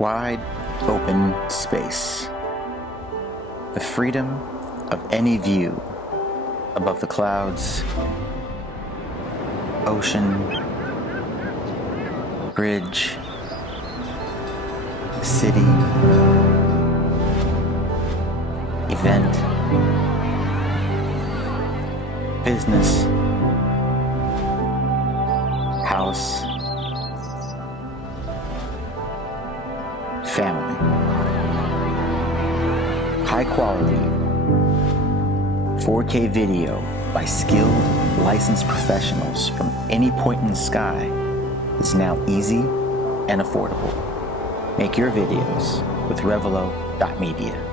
Wide open space. The freedom of any view above the clouds, ocean, bridge, city, event, business, house, family. High quality 4K video by skilled, licensed professionals from any point in the sky is now easy and affordable. Make your videos with revilo.media.